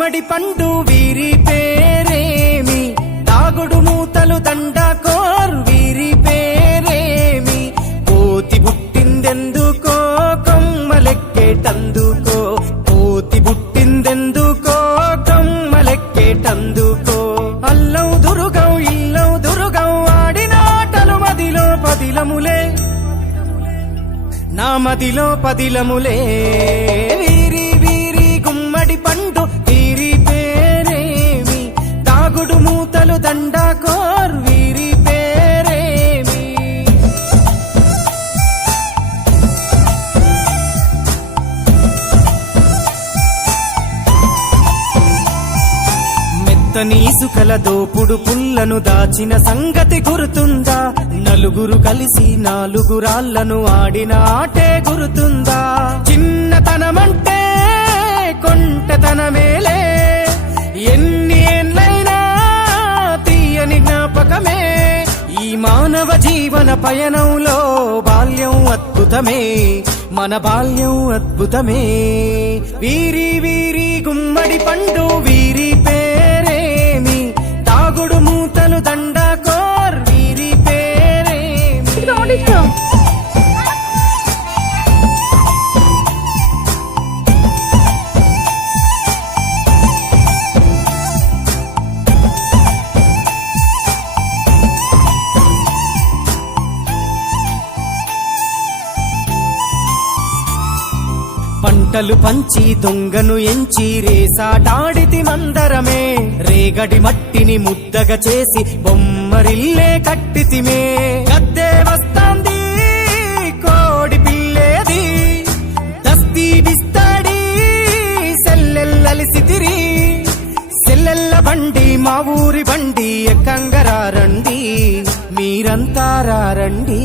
గుమ్మడి పండు వీరి పేరేమి, తాగుడు మూతలు దండకోర్ వీరి పేరేమి, కోతి పుట్టిందెందుకో కొమ్మలెక్కేటందుకో, కోతి పుట్టిందెందుకో కొమ్మలెక్కేటందుకో. అల్లం దురుగం ఇల్లం దురుగం ఆడినాటలు మదిలో పదిలములే, నా మదిలో పదిలములే. వీరి వీరి గుమ్మడి పండు వీరి పేరేమి, తాగుడు మూతలు దండకోర్ వీరి పేరేమి. మెత్తని ఇసుకల దోపుడు పుల్లను దాచిన సంగతి గుర్తుందా, నలుగురు కలిసి నాలుగురాళ్లను ఆడిన ఆటే గుర్తుందా. చిన్నతనమంటే కొంటతనమేలే, ఎన్ని ఏళ్ళైనా తీయని జ్ఞాపకమే. ఈ మానవ జీవన పయనంలో బాల్యం అద్భుతమే, మన బాల్యం అద్భుతమే. వీరి వీరి గుమ్మడి పండు వీరి పేరేమి, తాగుడు మూతలు దండకోర్ వీరి పేరేమి. పంటలు పంచి దొంగను ఎంచి రేసాటాడితి మందరమే, రేగడి మట్టిని ముద్దగా చేసి బొమ్మరిల్లే కట్టితిమే. గద్దే వస్తాంది కోడి పిల్లేది, దస్తీ బిస్తాడి సెల్లెల్లలిసితిరి. సెల్లెల్ల బండి మా ఊరి బండి ఎక్కంగరారండి, మీరంతా రారండి.